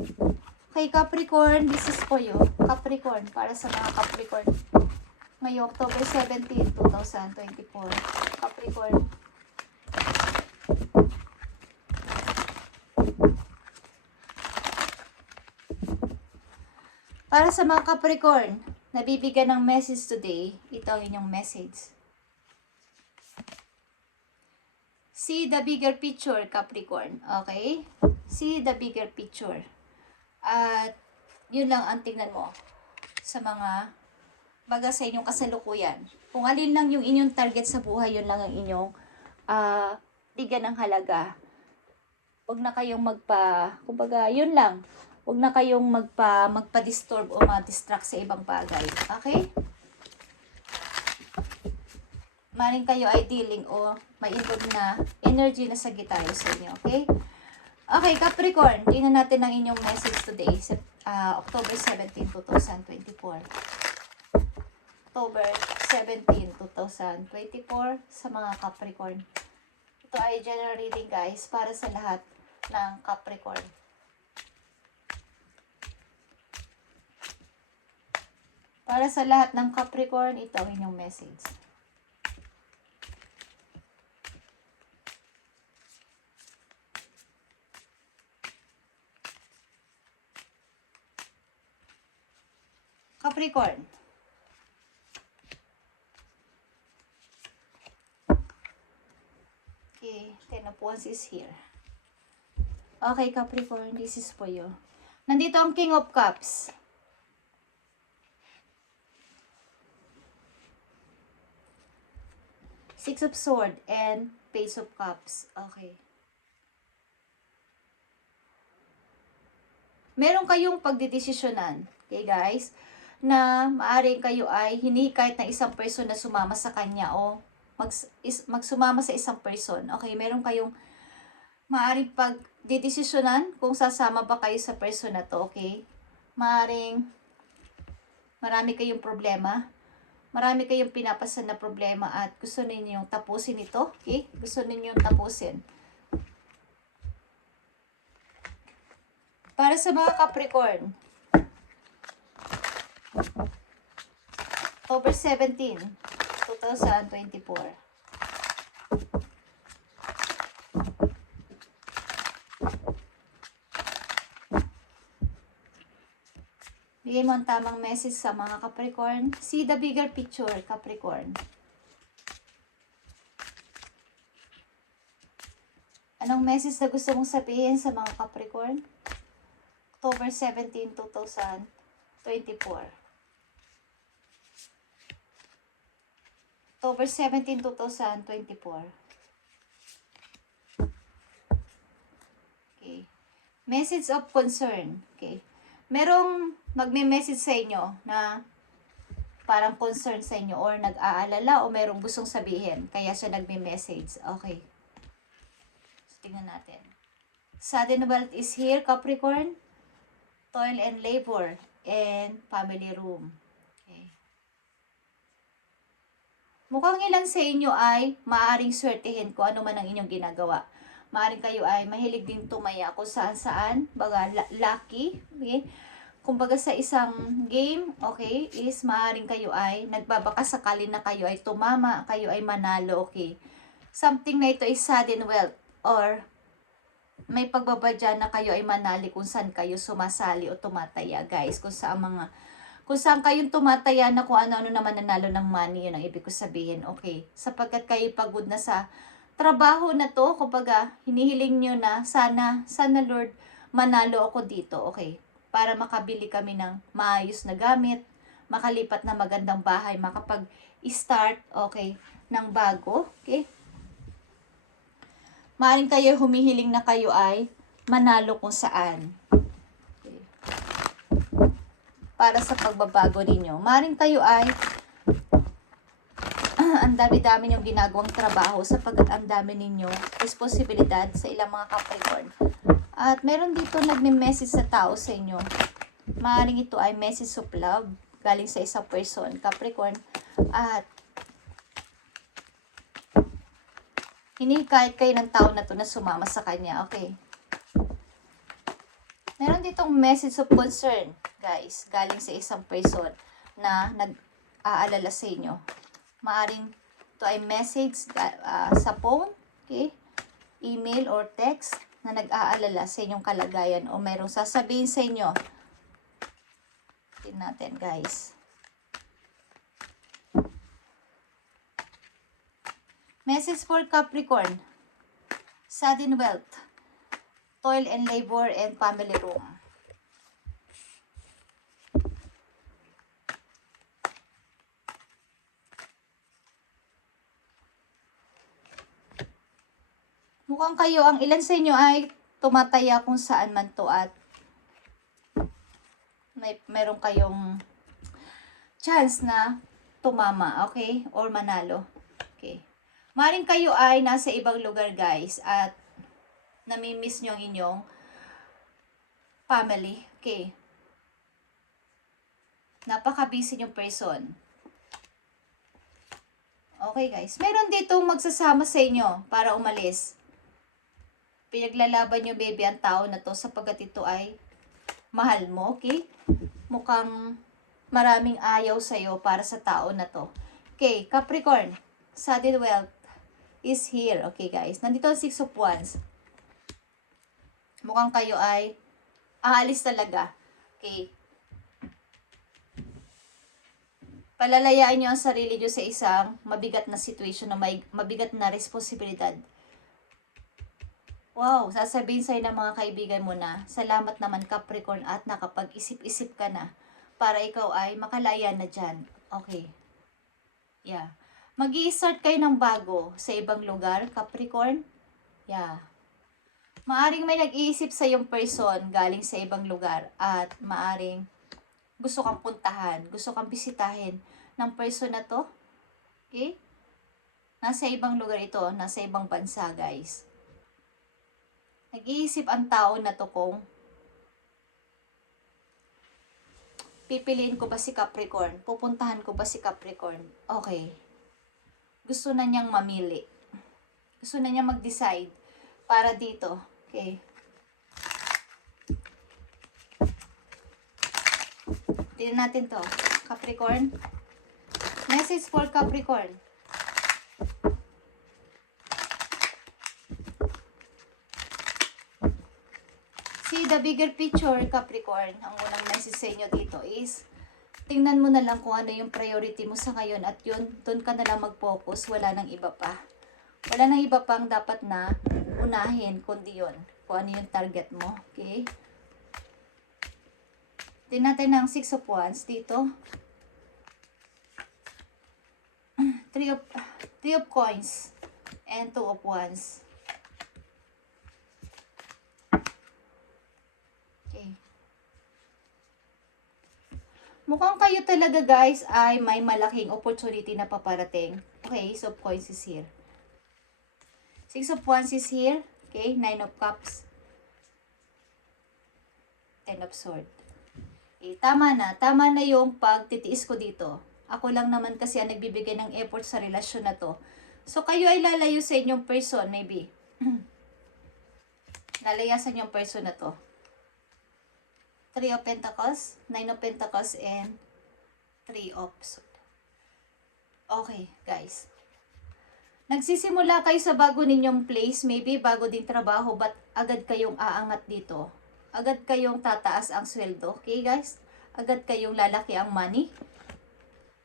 Okay, Capricorn, this is for you. Capricorn, para sa mga Capricorn. Ngayong October 17, 2024. Capricorn. Para sa mga Capricorn, nabibigyan ng message today, ito ang inyong message. See the bigger picture, Capricorn. Okay? See the bigger picture. At yun lang ang tingnan mo sa mga baga sa inyong kasalukuyan. Kung alin lang yung inyong target sa buhay, yun lang ang inyong bigyan ng halaga. Huwag na kayong kumbaga, yun lang. Huwag na kayong magpa-disturb o ma-distract sa ibang bagay. Okay? Maring kayo ay dealing o may involved na energy na Sagittarius sa inyo. Okay? Okay, Capricorn. Tingnan natin ang inyong message today. October 17, 2024. October 17, 2024 sa mga Capricorn. Ito ay general reading, guys, para sa lahat ng Capricorn. Para sa lahat ng Capricorn, ito ang inyong message. Capricorn. Okay, Ten of Wands is here. Okay, Capricorn, this is for you. Nandito ang King of Cups. Six of Swords and Page of Cups. Okay. Meron kayong pagdidesisyonan, okay guys, na maaaring kayo ay hinihikayat ng isang person na sumama sa kanya o magsumama sa isang person. Okay, meron kayong maaaring pagdidesisyonan kung sasama ba kayo sa person na to, okay? Maaaring marami kayong problema, marami kayong pinapasan na problema at gusto ninyong tapusin ito, okay? Gusto ninyong tapusin. Para sa mga Capricorn, October 17, 2024. Bigay mo ang tamang message sa mga Capricorn. See the bigger picture, Capricorn. Anong message na gusto mong sabihin sa mga Capricorn? October 17, 2024. October 17, 2024. Okay. Message of concern. Okay. Merong magme-message sa inyo na parang concern sa inyo or nag-aalala o merong gustong sabihin. Kaya siya nagme-message. Okay. So, tingnan natin. Sudden wealth is here, Capricorn. Toil and labor and family room. Mukhang ilan sa inyo ay maaaring swertehin kung ano man ang inyong ginagawa. Maaaring kayo ay mahilig din tumaya kung saan-saan, baga lucky, okay? Kumbaga sa isang game, okay, is maaaring kayo ay nagbabaka sakali na kayo ay tumama, kayo ay manalo, okay? Something na ito is sudden wealth or may pagbabadya na kayo ay manali kung saan kayo sumasali o tumataya, guys. Kung saan kayong tumataya na kung ano-ano naman nanalo ng money, yun ang ibig ko sabihin, okay? Sapagkat kayo pagod na sa trabaho na to, kumbaga, hinihiling nyo na, sana Lord, manalo ako dito, okay? Para makabili kami ng maayos na gamit, makalipat na magandang bahay, makapag-start, okay, ng bago, okay? Maaring kayo humihiling na kayo ay manalo kung saan. Para sa pagbabago ninyo. Maring kayo ay ang dami-dami niyong ginagawang trabaho sapagkat ang dami ninyo responsibilidad sa ilang mga Capricorn. At meron dito nagme-message sa tao sa inyo. Maring ito ay message of love galing sa isang person, Capricorn. At hinihikayat kayo ng tao na to na sumama sa kanya. Okay. Meron ditong message of concern, guys, galing sa isang person na nag-aalala sa inyo. Maaring to ay message sa phone, okay? Email or text na nag-aalala sa inyong kalagayan o merong sasabihin sa inyo. Tingnan natin, guys. Message for Capricorn. Sudden wealth. Toil and labor and family room. Mukhang kayo, ang ilan sa inyo ay tumataya kung saan man to at meron kayong chance na tumama, okay? Or manalo. Okay. Maring kayo ay nasa ibang lugar, guys, at namimiss nyo ang inyong family. Okay. Napaka-busy yung person. Okay, guys. Meron dito magsasama sa inyo para umalis. Pinaglalaban nyo, baby, ang tao na to sapagkat ito ay mahal mo, okay? Mukhang maraming ayaw sa'yo para sa tao na to. Okay, Capricorn, sudden wealth is here. Okay, guys. Nandito ang 6 of Wands. Mukhang kayo ay aalis talaga. Okay. Palalayaan nyo ang sarili nyo sa isang mabigat na situation na may mabigat na responsibilidad. Wow, sasabihin sa'yo ng mga kaibigan mo na, salamat naman Capricorn at nakapag-isip-isip ka na para ikaw ay makalaya na dyan. Okay. Yeah. Mag-i-start kayo ng bago sa ibang lugar, Capricorn. Yeah. Maaring may nag-iisip sa yung person galing sa ibang lugar at maaring gusto kang puntahan, gusto kang bisitahin ng person na to. Okay? Nasa ibang lugar ito, nasa ibang bansa, guys. Nag-iisip ang tao na to kung pipiliin ko ba si Capricorn? Pupuntahan ko ba si Capricorn? Okay. Gusto na niyang mamili. Gusto na niyang mag-decide para dito. Okay. Tignan natin to. Capricorn. Message for Capricorn. See the bigger picture, Capricorn. Ang unang message sa inyo dito is, tingnan mo na lang kung ano yung priority mo sa ngayon at yun, doon ka na lang mag-focus. Wala nang iba pa. Wala nang iba pang dapat na unahin, kundi yun. Kung ano yung target mo. Okay? Tingnan natin ang 6 of Wands dito. 3 of coins and 2 of Wands. Okay. Mukhang kayo talaga, guys, ay may malaking opportunity na paparating. Okay, so of coins is here. 6 of Wands is here. Okay, 9 of Cups. 10 of Swords. Okay, tama na. Tama na yung pagtitiis ko dito. Ako lang naman kasi ang nagbibigay ng effort sa relasyon na to. So, kayo ay lalayo sa inyong person, maybe. Lalayasan yung person na to. 3 of Pentacles, 9 of Pentacles, and 3 of Swords. Okay, guys. Nagsisimula kayo sa bago ninyong place, maybe bago ding trabaho, but agad kayong aangat dito. Agad kayong tataas ang sweldo. Okay, guys? Agad kayong lalaki ang money.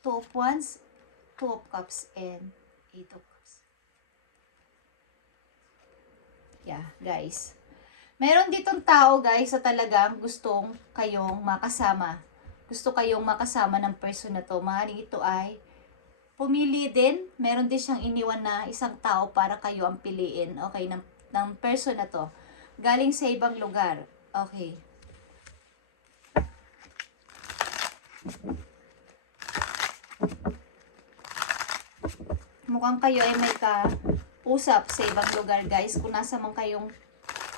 2 of Wands, 2 of Cups, and 8 of Cups. Yeah, guys. Meron ditong tao, guys, sa talagang gustong kayong makasama. Gusto kayong makasama ng person na to. Maaaring ito ay pumili din. Meron din siyang iniwan na isang tao para kayo ang piliin. Okay, ng person na to. Galing sa ibang lugar. Okay. Mukhang kayo ay may kausap sa ibang lugar, guys. Kung nasa man kayong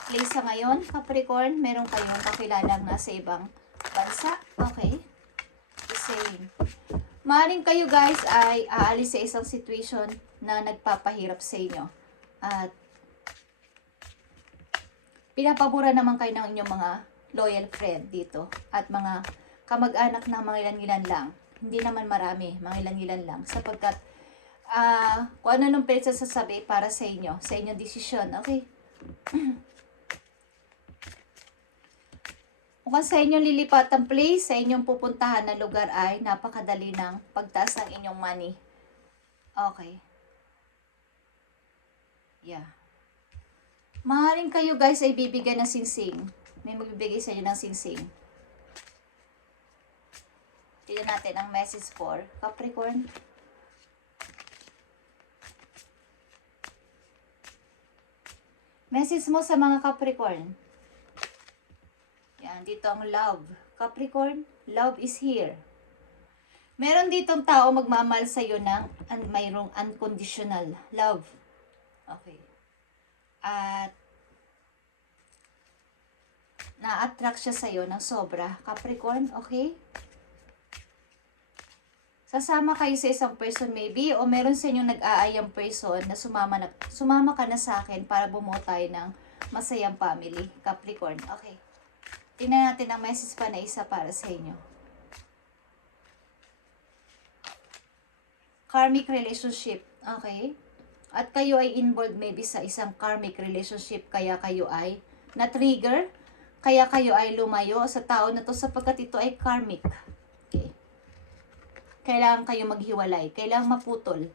place sa ngayon, Capricorn, meron kayong kakilalang nasa ibang bansa. Okay. The same. Maaaring kayo, guys, ay aalis sa isang situation na nagpapahirap sa inyo. At pinapabura naman kayo ng inyong mga loyal friend dito. At mga kamag-anak na mga ilan-ilan lang. Hindi naman marami, mga ilan-ilan lang. Sapagkat, kung ano nung pinagsasabi para sa inyo, sa inyong desisyon, okay? Kung sa inyong lilipatang place, sa inyong pupuntahan na lugar ay napakadali ng pagtaas ng inyong money. Okay. Yeah. Maaaring kayo guys ay bibigyan ng singsing. May magbibigay sa inyo ng singsing. Tignan natin ang message for Capricorn. Message mo sa mga Capricorn. Yan, dito ang love. Capricorn, love is here. Meron ditong tao magmamahal sa iyo ng mayroong unconditional love. Okay. At na-attract siya sa iyo ng sobra. Capricorn, okay? Sasama kayo sa isang person maybe o meron sa inyong nag-aayang person na sumama ka na sa akin para bumuo tayo ng masayang family. Capricorn, okay. Tingnan natin ang message pa na isa para sa inyo. Karmic relationship, okay? At kayo ay involved maybe sa isang karmic relationship, kaya kayo ay na-trigger, kaya kayo ay lumayo sa tao na to sapagkat ito ay karmic. Okay? Kailangan kayo maghiwalay, kailangan maputol.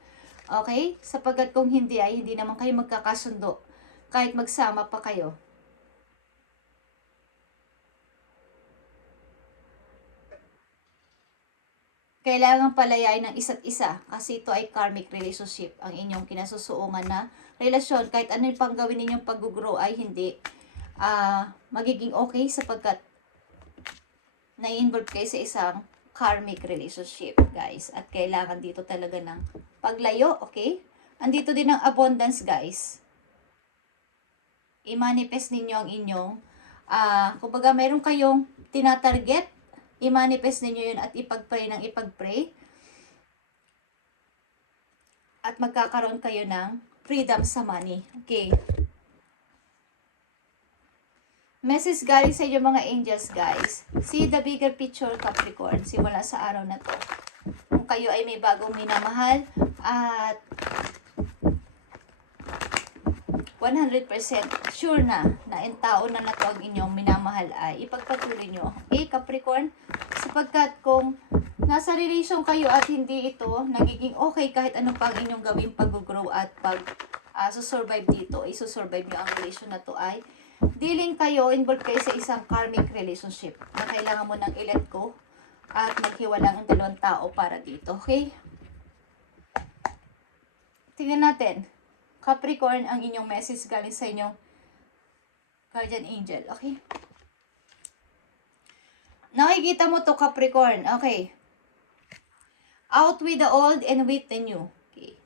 Okay? Sapagkat kung hindi ay hindi naman kayo magkakasundo kahit magsama pa kayo. Kailangan palayain ng isa't isa kasi ito ay karmic relationship, ang inyong kinasusuungan na relasyon. Kahit ano yung pang gawin ninyong pag-grow ay hindi magiging okay sapagkat na-involve kayo sa isang karmic relationship, guys. At kailangan dito talaga ng paglayo, okay? Andito din ang abundance, guys. I-manifest ninyo ang inyong, kumbaga meron kayong tinatarget, i-manifest ninyo yun at ipag-pray ng ipag-pray. At magkakaroon kayo ng freedom sa money. Okay. Message galing sa inyo mga angels, guys. See the bigger picture, Capricorn. Simula sa araw na to. Kung kayo ay may bagong minamahal at 100% sure na in taon na to ang inyong minamahal ay ipagpatuloy nyo. Okay, Capricorn? Sapagkat kung nasa relation kayo at hindi ito nagiging okay kahit ano pang inyong gawin pag-grow at susurvive dito, isusurvive nyo ang relation na to ay dealing kayo, involved kayo sa isang karmic relationship na kailangan mo nang i-let go at maghiwalang ang dalawang tao para dito. Okay? Tingnan natin. Capricorn, ang inyong message galing sa inyong guardian angel. Okay? Nakikita mo to, Capricorn. Okay. Out with the old and with the new. Okay.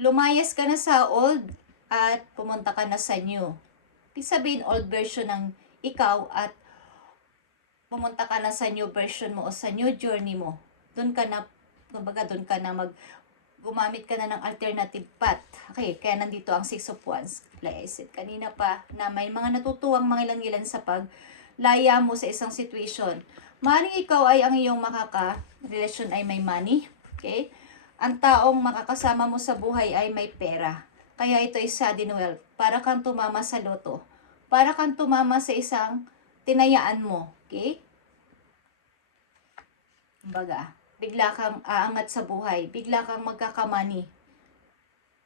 Lumayas ka na sa old at pumunta ka na sa new. Ibig sabihin, old version ng ikaw at pumunta ka na sa new version mo o sa new journey mo. Doon ka na, kumbaga doon ka na gumamit ka na ng alternative path. Okay, kaya nandito ang 6 of Wands. Like I said kanina pa, na may mga natutuwang mga ilan-ilan sa paglaya mo sa isang situation. Maaaring ikaw ay ang iyong makaka-relasyon ay may money. Okay? Ang taong makakasama mo sa buhay ay may pera. Kaya ito ay sudden wealth. Para kang tumama sa loto. Para kang tumama sa isang tinayaan mo. Okay? Kumbaga, bigla kang aangat sa buhay, bigla kang magkakamani.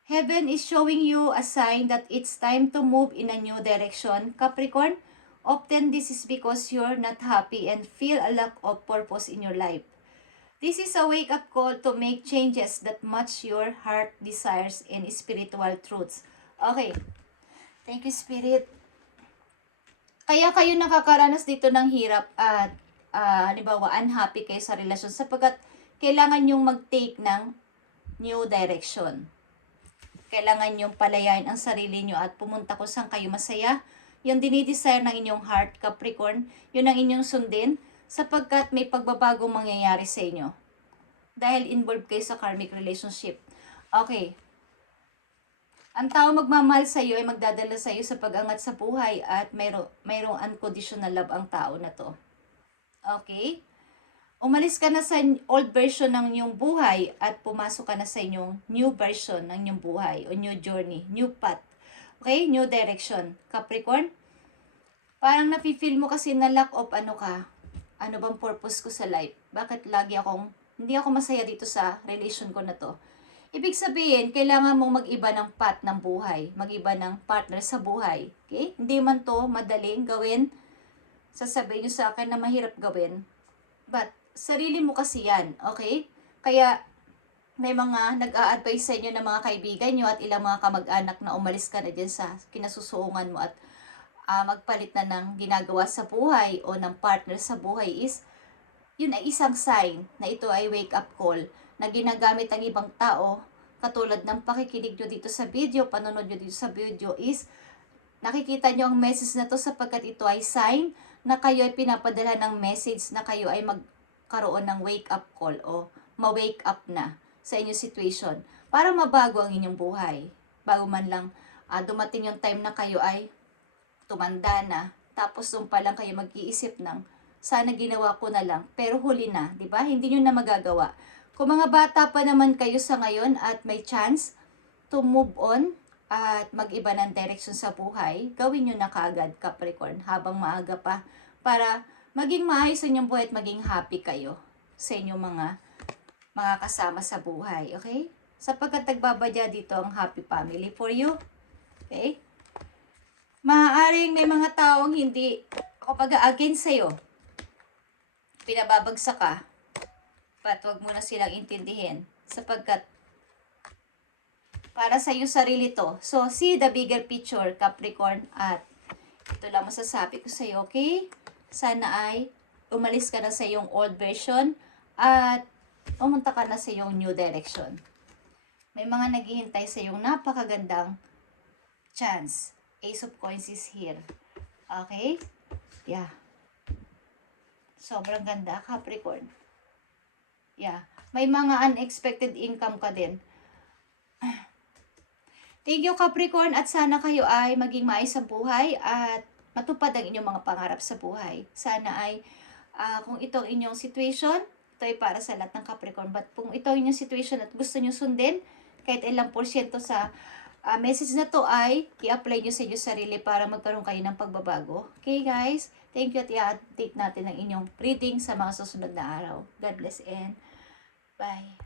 Heaven is showing you a sign that it's time to move in a new direction. Capricorn, often this is because you're not happy and feel a lack of purpose in your life. This is a wake-up call to make changes that match your heart desires and spiritual truths. Okay. Thank you, Spirit. Kaya kayo nakakaranas dito ng hirap at halimbawa, unhappy kayo sa relasyon sapagkat kailangan nyong mag-take ng new direction. Kailangan nyong palayain ang sarili nyo at pumunta kung saan kayo masaya. Yung dinidesire ng inyong heart, Capricorn, yun ang inyong sundin sapagkat may pagbabagong mangyayari sa inyo. Dahil involved kayo sa karmic relationship. Okay. Ang tao magmamahal sa iyo ay magdadala sa iyo sa pag-angat sa buhay at mayroong unconditional love ang tao na to. Okay? Umalis ka na sa old version ng iyong buhay at pumasok ka na sa inyong new version ng iyong buhay o new journey, new path. Okay? New direction. Capricorn, parang nafe-feel mo kasi na lack of ano ka. Ano bang purpose ko sa life? Bakit hindi ako masaya dito sa relation ko na to? Ibig sabihin, kailangan mong mag-iba ng path ng buhay. Mag-iba ng partner sa buhay. Okay? Hindi man to madaling gawin. Sasabihin nyo sa akin na mahirap gawin. But, sarili mo kasi yan. Okay? Kaya, may mga nag-a-advise sa inyo ng mga kaibigan nyo at ilang mga kamag-anak na umalis ka na dyan sa kinasusuungan mo at magpalit na ng ginagawa sa buhay o ng partner sa buhay is, yun ay isang sign na ito ay wake-up call na ginagamit ng ibang tao, katulad ng pakikinig nyo dito sa video, panonood nyo dito sa video is, nakikita nyo ang message na to sapagkat ito ay sign na kayo ay pinapadala ng message na kayo ay magkaroon ng wake-up call o ma-wake up na sa inyong situation para mabago ang inyong buhay. Bago man lang dumating yung time na kayo ay tumanda na, tapos doon pa lang kayo mag-iisip ng, sana ginawa ko na lang, pero huli na, di ba? Hindi nyo na magagawa. Kung mga bata pa naman kayo sa ngayon at may chance to move on at mag-iba ng direction sa buhay, gawin nyo na kaagad, Capricorn, habang maaga pa, para maging maayos ang inyong buhay at maging happy kayo sa inyong mga kasama sa buhay, okay? Sapagkat nagbabadya dito ang happy family for you, okay? Maaaring may mga taong hindi ako pag-against sa'yo, pinababagsak ka, but wag mo na silang intindihin sapagkat para sa iyong sarili to. So, see the bigger picture, Capricorn, at ito lang masasabi ko sa iyo, okay? Sana ay umalis ka na sa iyong old version at pumunta ka na sa iyong new direction. May mga naghihintay sa iyong napakagandang chance. Ace of Coins is here. Okay? Yeah. Sobrang ganda, Capricorn. Yeah. May mga unexpected income ka din. Thank you, Capricorn, at sana kayo ay maging maayos sa buhay at matupad ang inyong mga pangarap sa buhay. Sana ay, kung ito ang inyong situation, ito ay para sa lahat ng Capricorn. But kung ito ang inyong situation at gusto nyo sundin, kahit ilang porsyento sa message na to ay i-apply nyo sa inyong sarili para magkaroon kayo ng pagbabago. Okay, guys? Thank you at i-update natin ang inyong reading sa mga susunod na araw. God bless and bye.